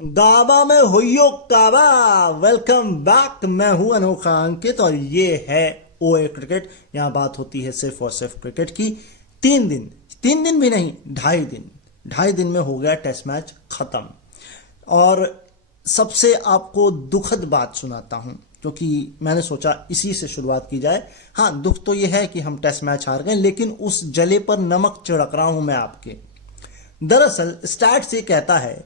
गाबा में हुइयो काबा। Welcome back. मैं हूं अनोखा अंकित और ये है ओए क्रिकेट। यहां बात होती है सिर्फ और सिर्फ क्रिकेट की। 3 दिन भी नहीं, 2.5 दिन में हो गया टेस्ट मैच खत्म। और सबसे आपको दुखद बात सुनाता हूं क्योंकि मैंने सोचा इसी से शुरुआत की जाए। हाँ, दुख तो यह है कि हम टेस्ट मैच हार गए, लेकिन उस जले पर नमक छिड़क रहा हूं मैं आपके। दरअसल स्टैट्स ये कहता है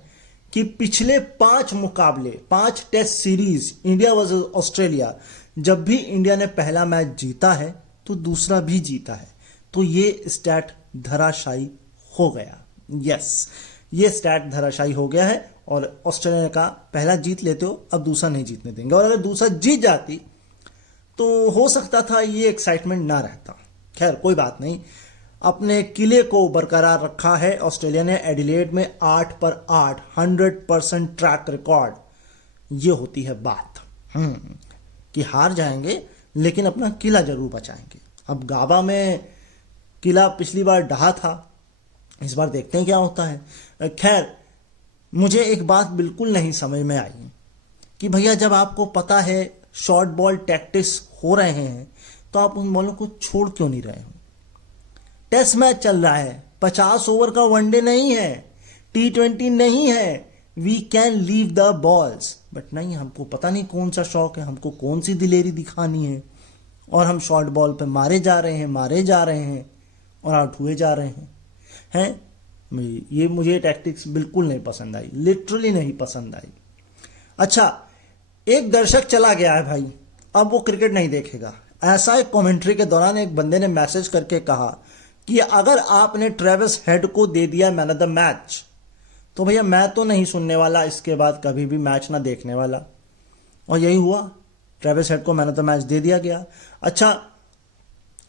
कि पिछले 5 मुकाबले, 5 test series India versus Australia, जब भी इंडिया ने पहला मैच जीता है तो दूसरा भी जीता है। तो ये स्टैट धराशायी हो गया। यस, ये स्टैट धराशायी हो गया है और ऑस्ट्रेलिया का पहला जीत लेते हो, अब दूसरा नहीं जीतने देंगे। और अगर दूसरा जीत जाती तो हो सकता था ये एक्साइटमेंट ना रहता। खैर कोई बात नहीं, अपने किले को बरकरार रखा है ऑस्ट्रेलिया ने। एडिलेड में 8 पर 8 100% ट्रैक रिकॉर्ड। ये होती है बात कि हार जाएंगे लेकिन अपना किला जरूर बचाएंगे। अब गाबा में किला पिछली बार ढहा था, इस बार देखते हैं क्या होता है। खैर, मुझे एक बात बिल्कुल नहीं समझ में आई कि भैया जब आपको पता है शॉर्ट बॉल टैक्टिक्स हो रहे हैं तो आप उन बॉलों को छोड़ क्यों नहीं रहे हो। टेस्ट मैच चल रहा है, 50 ओवर का वनडे नहीं है, T20 नहीं है। We can leave the balls, but नहीं, हमको पता नहीं कौन सा शौक है, हमको कौन सी दिलेरी दिखानी है, और हम शॉर्ट बॉल पे मारे जा रहे हैं और आउट हुए जा रहे हैं। ये मुझे टैक्टिक्स बिल्कुल नहीं पसंद आई, लिटरली नहीं पसंद आई। अच्छा, एक दर्शक चला गया है भाई, अब वो क्रिकेट नहीं देखेगा। ऐसा एक कमेंट्री के दौरान एक बंदे ने मैसेज करके कहा कि अगर आपने ट्रेविस हेड को दे दिया मैन ऑफ द मैच तो भैया मैं तो नहीं सुनने वाला, इसके बाद कभी भी मैच ना देखने वाला। और यही हुआ, ट्रेविस हेड को मैन ऑफ द मैच दे दिया गया। अच्छा,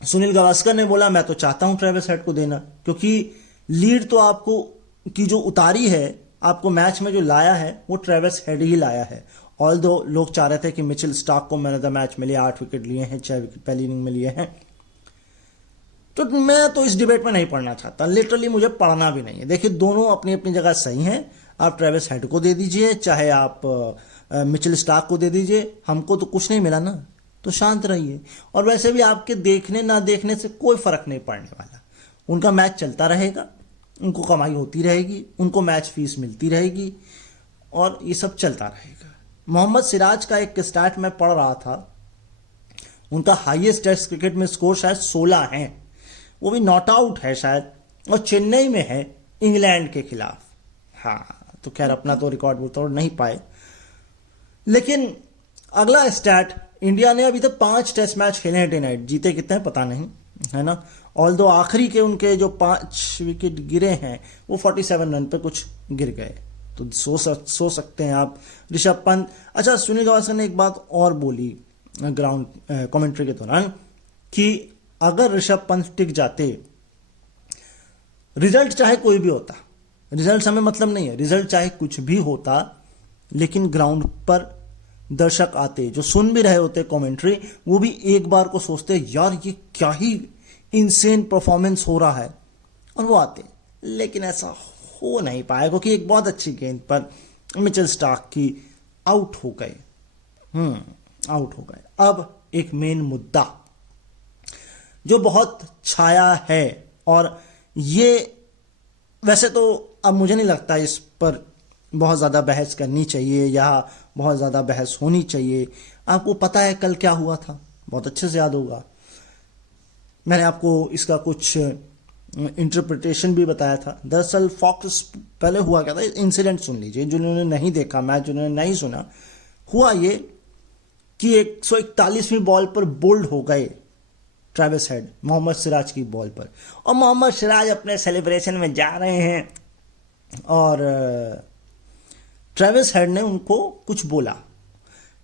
सुनील गावस्कर ने बोला मैं तो चाहता हूं ट्रेविस हेड को देना, क्योंकि लीड तो आपको की जो उतारी है, आपको मैच में जो लाया है वो ट्रेविस हेड ही लाया है। ऑल्दो लोग चाह रहे थे कि मिचेल स्टार्क को मैन ऑफ द मैच मिले, 8 विकेट लिए हैं, 6 विकेट पहली इनिंग में लिए हैं। तो मैं तो इस डिबेट में नहीं पढ़ना चाहता, लिटरली मुझे पढ़ना भी नहीं है। देखिए, दोनों अपनी अपनी जगह सही हैं। आप ट्रेविस हेड को दे दीजिए, चाहे आप मिचेल स्टार्क को दे दीजिए, हमको तो कुछ नहीं मिला ना, तो शांत रहिए। और वैसे भी आपके देखने ना देखने से कोई फर्क नहीं पड़ने वाला। उनका मैच चलता रहेगा, उनको कमाई होती रहेगी, उनको मैच फीस मिलती रहेगी और ये सब चलता रहेगा। मोहम्मद सिराज का एक स्टैट मैं पढ़ रहा था, उनका हाईएस्ट टेस्ट क्रिकेट में स्कोर शायद 16 है, वो भी नॉट आउट है शायद, और चेन्नई में है इंग्लैंड के खिलाफ। हाँ, तो खैर अपना तो रिकॉर्ड वो तोड़ नहीं पाए। लेकिन अगला स्टैट, इंडिया ने अभी तक 5 टेस्ट मैच खेले हैं डे नाइट, जीते कितने पता नहीं, है ना। ऑल्दो आखिरी के उनके जो 5 विकेट गिरे हैं वो 47 रन पे कुछ गिर गए, तो सोच सकते हैं आप। ऋषभ पंत, अच्छा सुनील गावस्कर ने एक बात और बोली ग्राउंड कमेंट्री के दौरान कि अगर ऋषभ पंत टिक जाते, रिजल्ट चाहे कोई भी होता, रिजल्ट हमें मतलब नहीं है, रिजल्ट चाहे कुछ भी होता, लेकिन ग्राउंड पर दर्शक आते, जो सुन भी रहे होते कमेंट्री, वो भी एक बार को सोचते यार ये क्या ही इनसेन परफॉर्मेंस हो रहा है, और वो आते। लेकिन ऐसा हो नहीं पाया क्योंकि एक बहुत अच्छी गेंद पर मिचेल स्टार्क की आउट हो गए। आउट हो गए। अब एक मेन मुद्दा जो बहुत छाया है, और ये वैसे तो अब मुझे नहीं लगता इस पर बहुत ज़्यादा बहस करनी चाहिए या बहुत ज़्यादा बहस होनी चाहिए। आपको पता है कल क्या हुआ था, बहुत अच्छे से याद होगा। मैंने आपको इसका कुछ इंटरप्रिटेशन भी बताया था। दरअसल फॉक्स पहले हुआ क्या था, इंसिडेंट सुन लीजिए जिन्होंने नहीं देखा मैच, जिन्होंने नहीं सुना। हुआ ये कि 141वीं बॉल पर बोल्ड हो गए ट्रेविस हेड मोहम्मद सिराज की बॉल पर, और मोहम्मद सिराज अपने सेलिब्रेशन में जा रहे हैं और ट्रेविस हेड ने उनको कुछ बोला।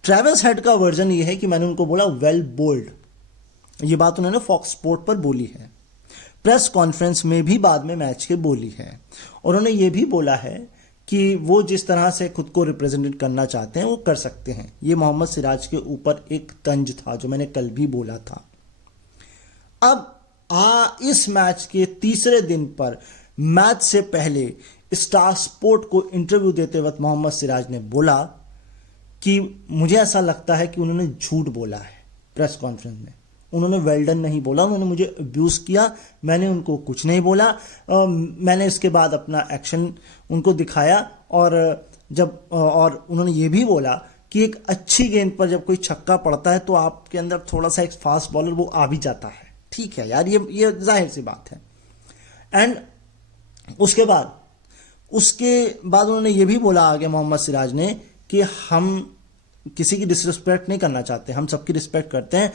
ट्रेविस हेड का वर्जन ये है कि मैंने उनको बोला वेल बोल्ड। ये बात उन्होंने फॉक्स स्पोर्ट पर बोली है, प्रेस कॉन्फ्रेंस में भी बाद में मैच के बोली है। और उन्होंने ये भी बोला है कि वो जिस तरह से खुद को रिप्रेजेंट करना चाहते हैं वो कर सकते हैं। ये मोहम्मद सिराज के ऊपर एक तंज था जो मैंने कल भी बोला था। अब इस मैच के तीसरे दिन पर मैच से पहले स्टार स्पोर्ट को इंटरव्यू देते वक्त मोहम्मद सिराज ने बोला कि मुझे ऐसा लगता है कि उन्होंने झूठ बोला है प्रेस कॉन्फ्रेंस में। उन्होंने वेल्डन नहीं बोला, उन्होंने मुझे अब्यूज़ किया, मैंने उनको कुछ नहीं बोला। मैंने इसके बाद अपना एक्शन उनको दिखाया और उन्होंने ये भी बोला कि एक अच्छी गेंद पर जब कोई छक्का पड़ता है तो आपके अंदर थोड़ा सा एक फास्ट बॉलर वो आ भी जाता है। ठीक है यार, ये जाहिर सी बात है। एंड उसके बाद उन्होंने ये भी बोला आगे मोहम्मद सिराज ने कि हम किसी की डिसरिस्पेक्ट नहीं करना चाहते, हम सबकी रिस्पेक्ट करते हैं,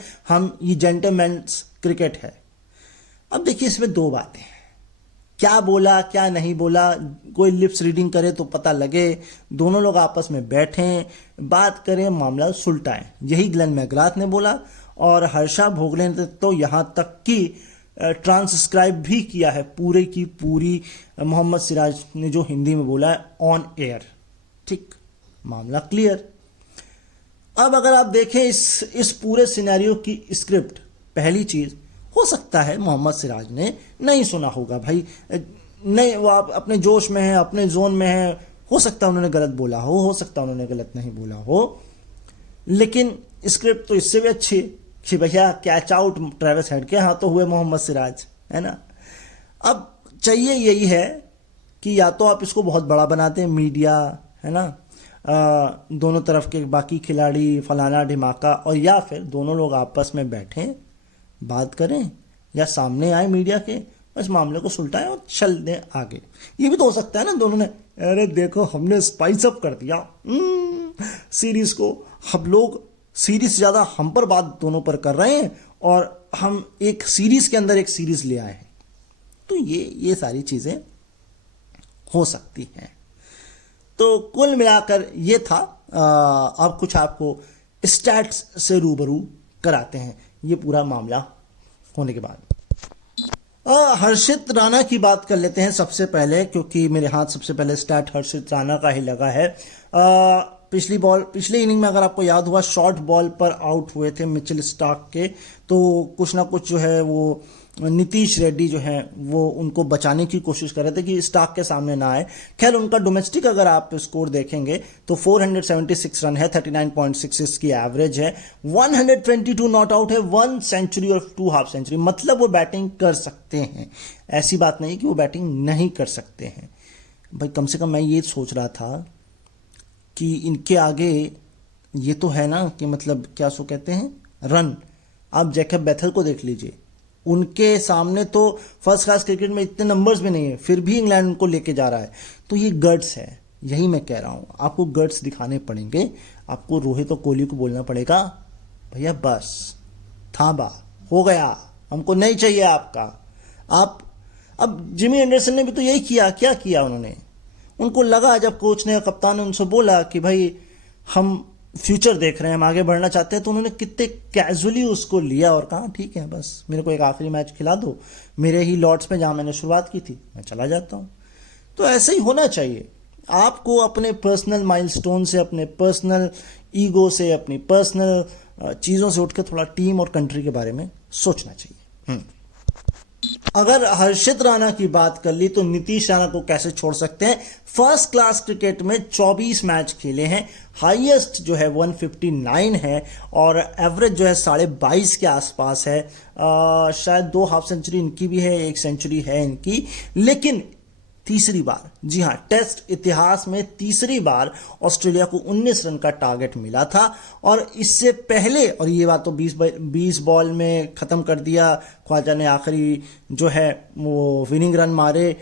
ये जेंटलमैन्स क्रिकेट है। अब देखिए इसमें दो बातें हैं, क्या बोला क्या नहीं बोला, कोई लिप्स रीडिंग करे तो पता लगे। दोनों लोग आपस में बैठें, बात करें, मामला सुलटाएं। यही ग्लेन मैकग्राथ ने बोला और हर्षा भोगले ने तो यहाँ तक कि ट्रांसक्राइब भी किया है पूरे की पूरी मोहम्मद सिराज ने जो हिंदी में बोला है ऑन एयर। ठीक, मामला क्लियर। अब अगर आप देखें इस पूरे सिनेरियो की स्क्रिप्ट, पहली चीज हो सकता है मोहम्मद सिराज ने नहीं सुना होगा भाई, नहीं वो आप अपने जोश में है, अपने जोन में है, हो सकता है उन्होंने गलत बोला हो सकता है उन्होंने गलत नहीं बोला हो, लेकिन स्क्रिप्ट तो इससे भी अच्छी कि भैया कैच आउट ट्रेविस हेड के हाथों हुए मोहम्मद सिराज, है ना। अब चाहिए यही है कि या तो आप इसको बहुत बड़ा बनाते हैं मीडिया, है ना, दोनों तरफ के बाकी खिलाड़ी फलाना ढिमाका, और या फिर दोनों लोग आपस में बैठें बात करें या सामने आए मीडिया के, बस मामले को सुलटाएं और चल दें आगे। ये भी तो हो सकता है ना दोनों ने, अरे देखो हमने स्पाइस अप कर दिया सीरीज को, हम लोग सीरीज से ज़्यादा हम पर बात दोनों पर कर रहे हैं और हम एक सीरीज के अंदर एक सीरीज ले आए हैं। तो ये सारी चीज़ें हो सकती हैं। तो कुल मिलाकर ये था। अब कुछ आपको स्टैट्स से रूबरू कराते हैं ये पूरा मामला होने के बाद। हर्षित राणा की बात कर लेते हैं सबसे पहले, क्योंकि मेरे हाथ सबसे पहले स्टैट हर्षित राणा का ही लगा है। पिछली इनिंग में अगर आपको याद हुआ शॉर्ट बॉल पर आउट हुए थे मिचेल स्टार्क के, तो कुछ ना कुछ जो है वो नीतीश रेड्डी जो है वो उनको बचाने की कोशिश कर रहे थे कि स्टार्क के सामने ना आए। खैर उनका डोमेस्टिक अगर आप स्कोर देखेंगे तो 476 रन है, 39.66 की एवरेज है, 122 नॉट आउट है, 1 सेंचुरी और 2 हाफ सेंचुरी। मतलब वो बैटिंग कर सकते हैं, ऐसी बात नहीं कि वो बैटिंग नहीं कर सकते हैं भाई। कम से कम मैं ये सोच रहा था कि इनके आगे ये तो है ना कि मतलब क्या सो कहते हैं रन। आप जैकब बेथल को देख लीजिए, उनके सामने तो फर्स्ट क्लास क्रिकेट में इतने नंबर्स भी नहीं है, फिर भी इंग्लैंड उनको लेके जा रहा है। तो ये गट्स है, यही मैं कह रहा हूँ, आपको गट्स दिखाने पड़ेंगे। आपको रोहित और कोहली को बोलना पड़ेगा भैया बस थांबा, हो गया, हमको नहीं चाहिए आपका। आप अब जिमी एंडरसन ने भी तो यही किया, क्या किया उन्होंने, उनको लगा जब कोच ने कप्तान ने उनसे बोला कि भाई हम फ्यूचर देख रहे हैं, हम आगे बढ़ना चाहते हैं, तो उन्होंने कितने कैजुअली उसको लिया और कहा ठीक है बस मेरे को एक आखिरी मैच खिला दो, मेरे ही लॉर्ड्स में जहां मैंने शुरुआत की थी मैं चला जाता हूं। तो ऐसे ही होना चाहिए। आपको अपने पर्सनल माइलस्टोन से, अपने पर्सनल ईगो से, अपनी पर्सनल चीज़ों से उठ के थोड़ा टीम और कंट्री के बारे में सोचना चाहिए। अगर हर्षित राणा की बात कर ली तो नीतीश राणा को कैसे छोड़ सकते हैं। फर्स्ट क्लास क्रिकेट में 24 मैच खेले हैं, हाईएस्ट जो है 159 है और एवरेज जो है 22.5 के आसपास है। शायद 2 हाफ सेंचुरी इनकी भी है, 1 सेंचुरी है इनकी। लेकिन तीसरी बार, जी हां, टेस्ट इतिहास में तीसरी बार ऑस्ट्रेलिया को 19 रन का टारगेट मिला था। और इससे पहले, और ये बात तो 20 बॉल में ख़त्म कर दिया, ख्वाजा ने आखिरी जो है वो विनिंग रन मारे।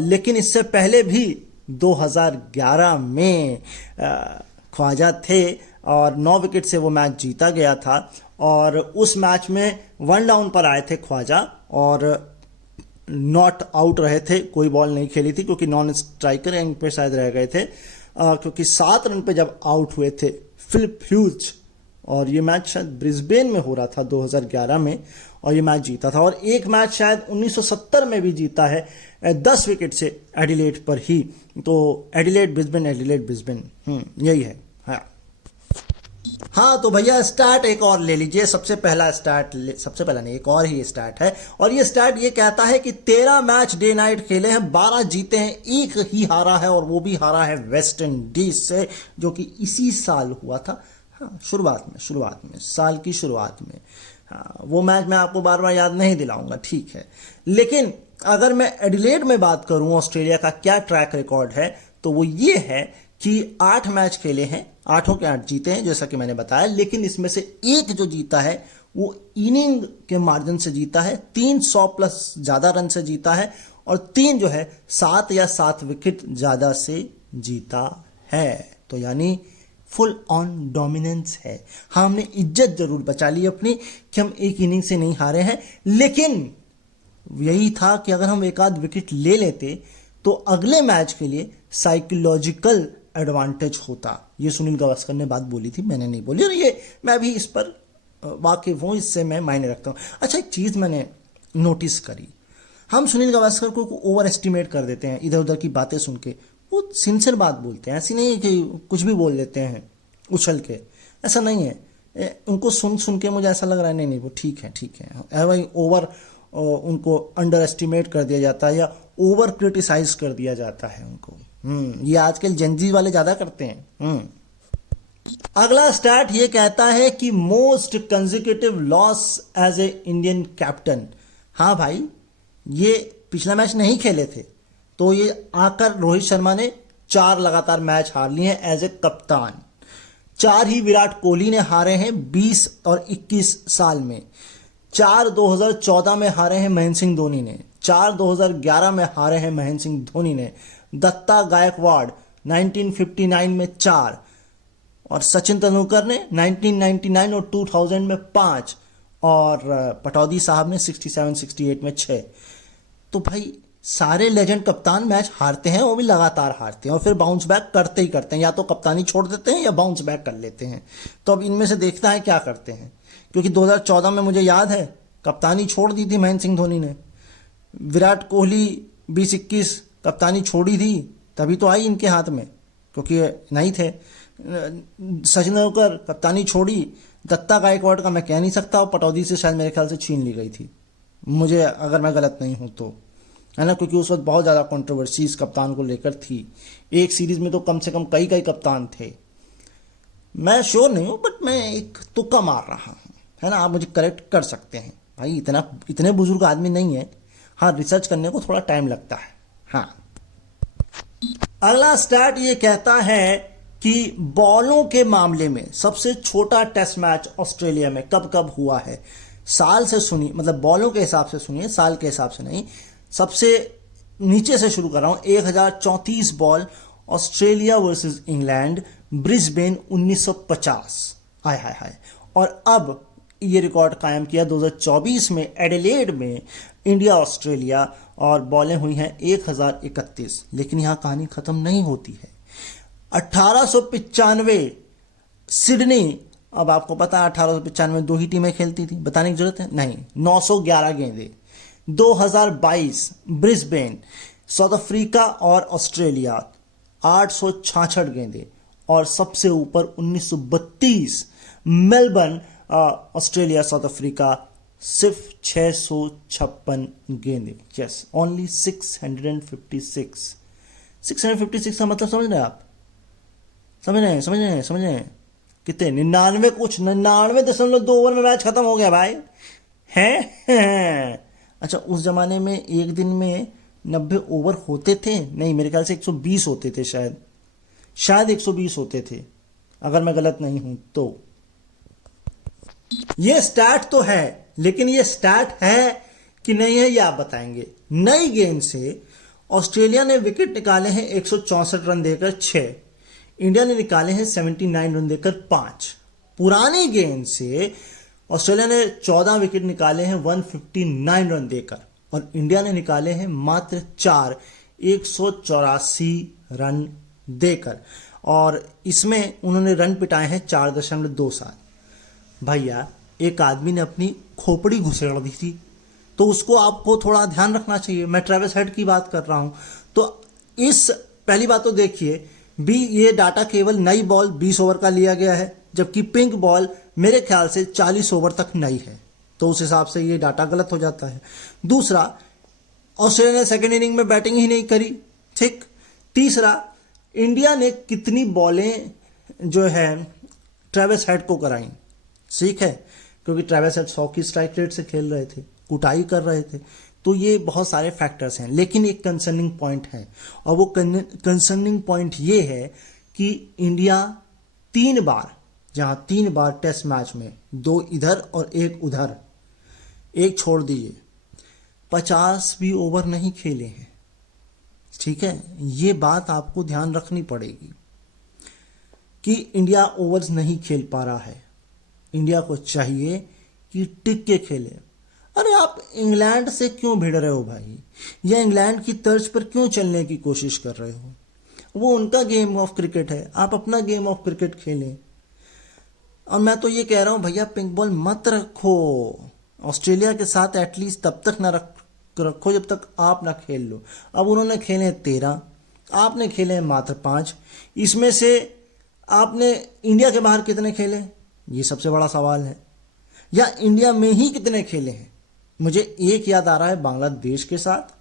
लेकिन इससे पहले भी 2011 में ख्वाजा थे और 9 विकेट से वो मैच जीता गया था। और उस मैच में 1 डाउन पर आए थे ख्वाजा और नॉट आउट रहे थे, कोई बॉल नहीं खेली थी क्योंकि नॉन स्ट्राइकर एंड पे शायद रह गए थे, क्योंकि 7 रन पे जब आउट हुए थे फिलिप ह्यूज। और ये मैच शायद ब्रिस्बेन में हो रहा था 2011 में, और ये मैच जीता था। और एक मैच शायद 1970 में भी जीता है 10 विकेट से एडिलेड पर ही। तो एडिलेड ब्रिस्बेन, एडिलेड ब्रिस्बेन, यही है। हाँ, हाँ तो भैया स्टार्ट एक और ले लीजिए। सबसे पहला सबसे पहला नहीं, एक और ही स्टार्ट है, और ये स्टार्ट ये कहता है कि 13 मैच डे नाइट खेले हैं, 12 जीते हैं, एक ही हारा है, और वो भी हारा है वेस्ट इंडीज से, जो कि इसी साल हुआ था। हाँ, शुरुआत में साल की शुरुआत में। हाँ, वो मैच मैं आपको बार बार याद नहीं दिलाऊंगा, ठीक है। लेकिन अगर मैं एडिलेड में बात करूं ऑस्ट्रेलिया का क्या ट्रैक रिकॉर्ड है, तो वो ये है कि 8 मैच खेले हैं, 8 के 8 जीते हैं जैसा कि मैंने बताया, लेकिन इसमें से एक जो जीता है वो इनिंग के मार्जिन से जीता है, 300 प्लस ज्यादा रन से जीता है, और 3 जो है 7 या 7 विकेट ज्यादा से जीता है। तो यानी फुल ऑन डोमिनेंस है। हाँ, हमने इज्जत जरूर बचा ली अपनी कि हम एक इनिंग से नहीं हारे हैं, लेकिन यही था कि अगर हम एक आध विकेट ले लेते तो अगले मैच के लिए साइकोलॉजिकल एडवांटेज होता। ये सुनील गावस्कर ने बात बोली थी, मैंने नहीं बोली, और ये मैं भी इस पर वाकिफ हूं, इससे मैं मायने रखता हूं। अच्छा, एक चीज मैंने नोटिस करी, हम सुनील गावस्कर को ओवर एस्टिमेट कर देते हैं इधर उधर की बातें सुन के। वो सिंसियर बात बोलते हैं, ऐसी नहीं है कि कुछ भी बोल देते हैं उछल के, ऐसा नहीं है। उनको सुन सुन के मुझे ऐसा लग रहा है नहीं वो ठीक है भाई, ओवर उनको अंडर एस्टिमेट कर दिया जाता है या ओवर क्रिटिसाइज कर दिया जाता है उनको। ये आजकल जेनजी वाले ज्यादा करते हैं। अगला स्टैट ये कहता है कि most consecutive loss as a Indian captain. हाँ भाई, ये पिछला मैच नहीं खेले थे, तो ये आकर रोहित शर्मा ने 4 लगातार मैच हार लिए हैं एज ए कप्तान। 4 ही विराट कोहली ने हारे हैं 20 और 21 साल में। 4 2014 में हारे हैं महेंद्र सिंह धोनी ने, 4 2011 में हारे हैं महेंद्र सिंह धोनी ने, दत्ता गायकवाड़ 1959 में 4, और सचिन तेंदुलकर ने 1999 और 2000 में 5, और पटौदी साहब ने 67-68 में 6। तो भाई सारे लेजेंड कप्तान मैच हारते हैं, वो भी लगातार हारते हैं, और फिर बाउंस बैक करते ही करते हैं, या तो कप्तानी छोड़ देते हैं या बाउंस बैक कर लेते हैं। तो अब इनमें से देखना है क्या करते हैं, क्योंकि 2014 में मुझे याद है कप्तानी छोड़ दी थी महेंद्र सिंह धोनी ने, विराट कोहली 20-21 कप्तानी छोड़ी थी, तभी तो आई इनके हाथ में, क्योंकि नहीं थे। सचिन तेंदुलकर कप्तानी छोड़ी, दत्ता गायकवाड़ का मैं कह नहीं सकता, और पटौदी से शायद मेरे ख्याल से छीन ली गई थी, मुझे अगर मैं गलत नहीं हूं तो, है ना, क्योंकि उस वक्त बहुत ज़्यादा कंट्रोवर्सी इस कप्तान को लेकर थी। एक सीरीज में तो कम से कम कई कप्तान थे। मैं श्योर नहीं हूं, बट मैं एक तुक्का मार रहा हूं, है ना, आप मुझे करेक्ट कर सकते हैं भाई, इतने बुजुर्ग आदमी नहीं है। हाँ, रिसर्च करने को थोड़ा टाइम लगता है। हाँ, अगला स्टार्ट ये कहता है कि बॉलों के मामले में सबसे छोटा टेस्ट मैच ऑस्ट्रेलिया में कब कब हुआ है। साल से सुनिए, मतलब बॉलों के हिसाब से सुनिए, साल के हिसाब से नहीं। सबसे नीचे से शुरू कर रहा हूं, 1034 ball, Australia versus England, Brisbane 1950। हाय हाय हाय। और अब ये रिकॉर्ड कायम किया 2024 में एडिलेड में, इंडिया ऑस्ट्रेलिया, और बॉलें हुई हैं 1031। लेकिन यहां कहानी खत्म नहीं होती है। 1895 सिडनी, अब आपको पता है 1895 में 2 ही टीमें खेलती थी, बताने की जरूरत है नहीं, 911 गेंदें। 2022 ब्रिस्बेन, साउथ अफ्रीका और ऑस्ट्रेलिया, 866 गेंदें, और सबसे ऊपर 1932 मेलबर्न, ऑस्ट्रेलिया साउथ अफ्रीका, सिर्फ 656 गेंदें। Yes, only 656। 656 का मतलब समझ रहे हैं आप? समझ रहे हैं कितने? 99.2 ओवर में मैच खत्म हो गया भाई, हैं? अच्छा, उस जमाने में एक दिन में 90 ओवर होते थे? नहीं, मेरे ख्याल से 120 होते थे, शायद 120 होते थे, अगर मैं गलत नहीं हूं तो। ये स्टैट तो है, लेकिन ये स्टैट है कि नहीं है ये आप बताएंगे। नई गेंद से ऑस्ट्रेलिया ने विकेट निकाले हैं 164 रन देकर 6, इंडिया ने निकाले हैं 79 रन देकर 5। पुरानी गेंद से ऑस्ट्रेलिया ने 14 विकेट निकाले हैं 159 रन देकर, और इंडिया ने निकाले हैं मात्र 4, 184 रन देकर, और इसमें उन्होंने रन पिटाए हैं 4.27। भैया, एक आदमी ने अपनी खोपड़ी घुसेड़ दी थी, तो उसको आपको थोड़ा ध्यान रखना चाहिए। मैं ट्रेविस हेड की बात कर रहा हूं। तो इस पहली बात तो देखिए भी, ये डाटा केवल नई बॉल 20 ओवर का लिया गया है, जबकि पिंक बॉल मेरे ख्याल से 40 ओवर तक नहीं है, तो उस हिसाब से ये डाटा गलत हो जाता है। दूसरा, ऑस्ट्रेलिया ने सेकेंड इनिंग में बैटिंग ही नहीं करी, ठीक। तीसरा, इंडिया ने कितनी बॉलें जो है ट्रेविस हेड को कराई, ठीक है, क्योंकि ट्रेविस हेड 100 की स्ट्राइक रेट से खेल रहे थे, कुटाई कर रहे थे, तो ये बहुत सारे फैक्टर्स हैं। लेकिन एक कंसर्निंग पॉइंट है, और वो कंसर्निंग पॉइंट ये है कि इंडिया 3 बार, जहां 3 बार टेस्ट मैच में 2 इधर और 1 उधर, एक छोड़ दीजिए, 50 भी ओवर नहीं खेले हैं, ठीक है। ये बात आपको ध्यान रखनी पड़ेगी कि इंडिया ओवर्स नहीं खेल पा रहा है। इंडिया को चाहिए कि टिक के खेले। अरे आप इंग्लैंड से क्यों भिड़ रहे हो भाई, या इंग्लैंड की तर्ज पर क्यों चलने की कोशिश कर रहे हो? वो उनका गेम ऑफ क्रिकेट है, आप अपना गेम ऑफ क्रिकेट खेलें। और मैं तो ये कह रहा हूं भैया, पिंक बॉल मत रखो ऑस्ट्रेलिया के साथ, एटलीस्ट तब तक ना रखो जब तक आप ना खेल लो। अब उन्होंने खेले 13, आपने खेले मात्र 5। इसमें से आपने इंडिया के बाहर कितने खेले, ये सबसे बड़ा सवाल है, या इंडिया में ही कितने खेले हैं? मुझे एक याद आ रहा है बांग्लादेश के साथ,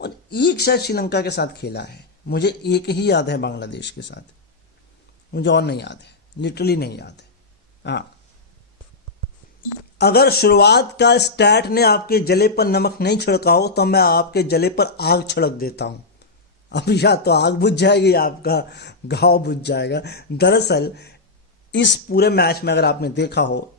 और एक शायद श्रीलंका के साथ खेला है। मुझे एक ही याद है बांग्लादेश के साथ, मुझे और नहीं याद है, लिटरली नहीं याद है। हाँ, अगर शुरुआत का स्टैट ने आपके जले पर नमक नहीं छिड़काओ तो मैं आपके जले पर आग छिड़क देता हूं। अब या तो आग बुझ जाएगी, आपका घाव बुझ जाएगा। दरअसल इस पूरे मैच में अगर आपने देखा हो,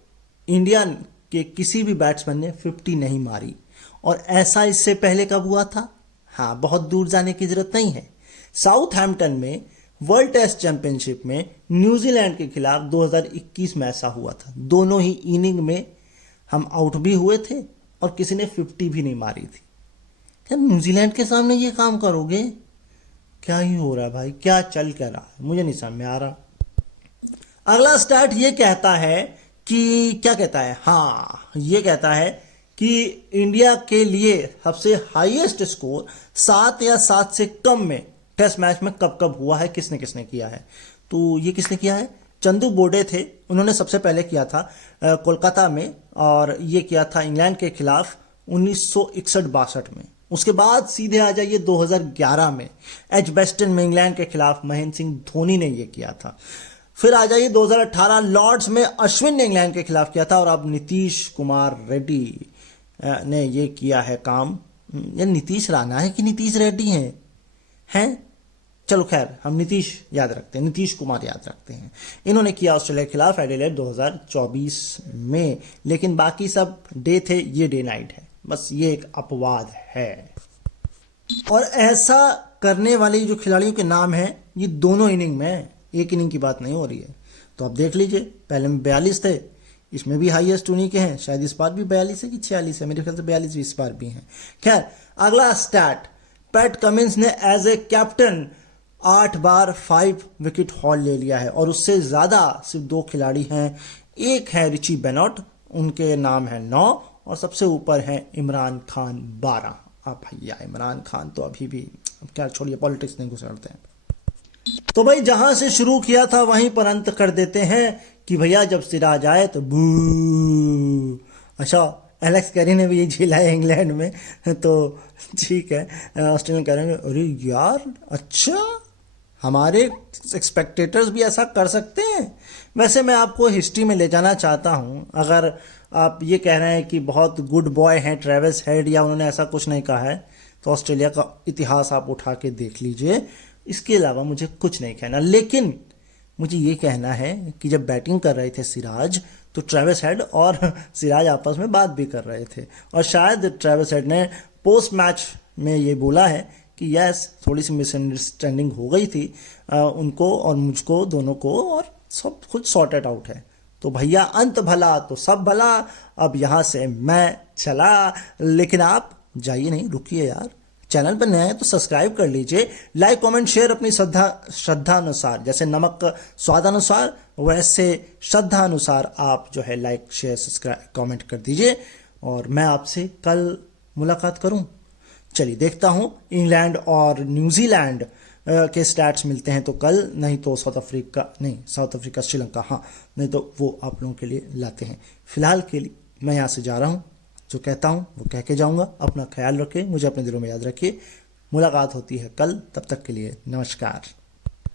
इंडिया के किसी भी बैट्समैन ने 50 नहीं मारी, और ऐसा इससे पहले कब हुआ था? हाँ, बहुत दूर जाने की जरूरत नहीं है। साउथहैम्पटन में वर्ल्ड टेस्ट चैंपियनशिप में न्यूजीलैंड के खिलाफ 2021 में ऐसा हुआ था। दोनों ही इनिंग में हम आउट भी हुए थे और किसी ने 50 भी नहीं मारी थी। क्या न्यूजीलैंड के सामने ये काम करोगे? क्या ही हो रहा है भाई, क्या चल क्या रहा है, मुझे नहीं समझ में आ रहा। अगला स्टैट ये कहता है कि, क्या कहता है, हाँ ये कहता है कि इंडिया के लिए सबसे हाईएस्ट स्कोर 7 या 7 से कम में टेस्ट मैच में कब कब हुआ है, किसने किसने किया है? तो ये किसने किया है? चंदू बोर्डे थे, उन्होंने सबसे पहले किया था कोलकाता में, और ये किया था इंग्लैंड के खिलाफ 1961-62 में। उसके बाद सीधे आ जाइए 2011 में एजबेस्टन में इंग्लैंड के खिलाफ महेंद्र सिंह धोनी ने ये किया था। फिर आ जाइए 2018 लॉर्ड्स में अश्विन ने इंग्लैंड के खिलाफ किया था, और अब नीतीश कुमार रेड्डी ने ये किया है काम। ये नीतीश राणा है कि नीतीश रेड्डी हैं? चलो खैर, हम नीतीश याद रखते हैं, नीतीश कुमार याद रखते हैं। इन्होंने किया ऑस्ट्रेलिया के खिलाफ एडिलेड 2024 में, लेकिन बाकी सब डे थे, ये डे नाइट है, बस ये एक अपवाद है। और ऐसा करने वाले जो खिलाड़ियों के नाम हैं, ये दोनों इनिंग में, एक इनिंग की बात नहीं हो रही है। तो आप देख लीजिए, पहले में 42 थे, इसमें भी हाईएस्ट उन्हीं के हैं। शायद इस बार भी 42 है कि 46 है, मेरे ख्याल से 42 भी इस बार भी हैं। खैर, अगला स्टैट, पैट कमिंस ने एज ए कैप्टन 8 बार 5 विकेट हॉल ले लिया है, और उससे ज्यादा सिर्फ 2 खिलाड़ी हैं। एक है रिची बेनॉट, उनके नाम है 9, और सबसे ऊपर है इमरान खान 12। अब भैया इमरान खान तो अभी भी, अब क्या छोड़िए, पॉलिटिक्स नहीं घुसड़ते हैं। तो भाई जहां से शुरू किया था वहीं पर अंत कर देते हैं कि भैया जब सिराज आए तो बू। अच्छा, एलेक्स कैरी ने भी ये झेला है इंग्लैंड में, तो ठीक है। ऑस्ट्रेलियन करेंगे, अरे यार अच्छा, हमारे एक्सपेक्टेटर्स भी ऐसा कर सकते हैं। वैसे मैं आपको हिस्ट्री में ले जाना चाहता हूं। अगर आप ये कह रहे हैं कि बहुत गुड बॉय हैं ट्रेविस हेड, या उन्होंने ऐसा कुछ नहीं कहा है, तो ऑस्ट्रेलिया का इतिहास आप उठा के देख लीजिए। इसके अलावा मुझे कुछ नहीं कहना, लेकिन मुझे ये कहना है कि जब बैटिंग कर रहे थे सिराज, तो ट्रेविस हेड और सिराज आपस में बात भी कर रहे थे, और शायद ट्रेविस हेड ने पोस्ट मैच में ये बोला है कि यस, थोड़ी सी मिसअंडरस्टैंडिंग हो गई थी उनको और मुझको, दोनों को, और सब कुछ सॉर्टेड आउट है। तो भैया अंत भला तो सब भला। अब यहाँ से मैं चला, लेकिन आप जाइए नहीं, रुकिए यार। चैनल पर नया है तो सब्सक्राइब कर लीजिए, लाइक कमेंट शेयर अपनी श्रद्धा अनुसार, जैसे नमक स्वादानुसार वैसे श्रद्धा अनुसार आप जो है लाइक शेयर सब्सक्राइब कमेंट कर दीजिए, और मैं आपसे कल मुलाकात करूं। चलिए देखता हूं इंग्लैंड और न्यूजीलैंड के स्टैट्स मिलते हैं तो कल, नहीं तो साउथ अफ्रीका श्रीलंका, हाँ, नहीं तो वो आप लोगों के लिए लाते हैं। फिलहाल के लिए मैं यहाँ से जा रहा हूँ, जो कहता हूँ वो कह के जाऊँगा। अपना ख्याल रखें, मुझे अपने दिलों में याद रखिए। मुलाकात होती है कल, तब तक के लिए नमस्कार।